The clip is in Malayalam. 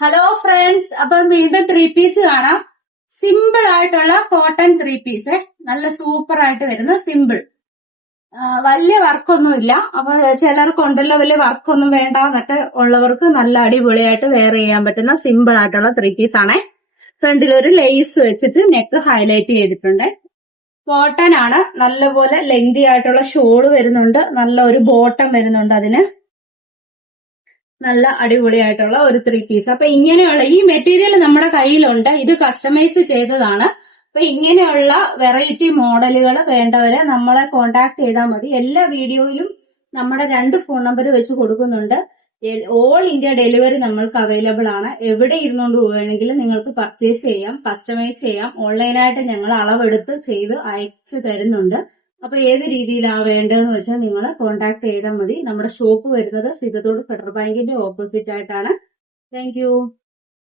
ഹലോ ഫ്രണ്ട്സ്, അപ്പം വീണ്ടും 3 പീസ് കാണാം. സിമ്പിൾ ആയിട്ടുള്ള കോട്ടൺ 3 പീസ്, നല്ല സൂപ്പർ ആയിട്ട് വരുന്ന സിമ്പിൾ. വലിയ വർക്കൊന്നുമില്ല. അപ്പൊ ചിലർക്കുണ്ടല്ലോ വലിയ വർക്കൊന്നും വേണ്ടാന്നൊക്കെ ഉള്ളവർക്ക് നല്ല അടിപൊളിയായിട്ട് വെയർ ചെയ്യാൻ പറ്റുന്ന സിമ്പിൾ ആയിട്ടുള്ള 3 പീസ് ആണേ. ഫ്രണ്ടിൽ ഒരു ലേസ് വെച്ചിട്ട് നെക്ക് ഹൈലൈറ്റ് ചെയ്തിട്ടുണ്ട്. കോട്ടൺ ആണ്, നല്ലപോലെ ലെങ്തി ആയിട്ടുള്ള ഷോള് വരുന്നുണ്ട്, നല്ല ഒരു ബോട്ടം വരുന്നുണ്ട്. അതിന് നല്ല അടിപൊളിയായിട്ടുള്ള ഒരു 3 പീസ്. അപ്പൊ ഇങ്ങനെയുള്ള ഈ മെറ്റീരിയൽ നമ്മുടെ കയ്യിലുണ്ട്. ഇത് കസ്റ്റമൈസ് ചെയ്തതാണ്. അപ്പൊ ഇങ്ങനെയുള്ള വെറൈറ്റി മോഡലുകൾ വേണ്ടവരെ നമ്മളെ കോണ്ടാക്ട് ചെയ്താൽ മതി. എല്ലാ വീഡിയോയിലും നമ്മുടെ 2 ഫോൺ നമ്പർ വെച്ച് കൊടുക്കുന്നുണ്ട്. ഓൾ ഇന്ത്യ ഡെലിവറി നമ്മൾക്ക് അവൈലബിൾ ആണ്. എവിടെ ഇരുന്നുകൊണ്ട് വേണമെങ്കിലും നിങ്ങൾക്ക് പർച്ചേസ് ചെയ്യാം, കസ്റ്റമൈസ് ചെയ്യാം. ഓൺലൈനായിട്ട് ഞങ്ങൾ അളവെടുത്ത് ചെയ്ത് അയച്ചു തരുന്നുണ്ട്. അപ്പൊ ഏത് രീതിയിലാണ് വേണ്ടതെന്ന് വെച്ചാൽ നിങ്ങൾ കോൺടാക്ട് ചെയ്താൽ മതി. നമ്മുടെ ഷോപ്പ് വരുന്നത് സിതത്തോട് ഫെഡറൽ ബാങ്കിന്റെ ഓപ്പോസിറ്റ് ആയിട്ടാണ്. താങ്ക്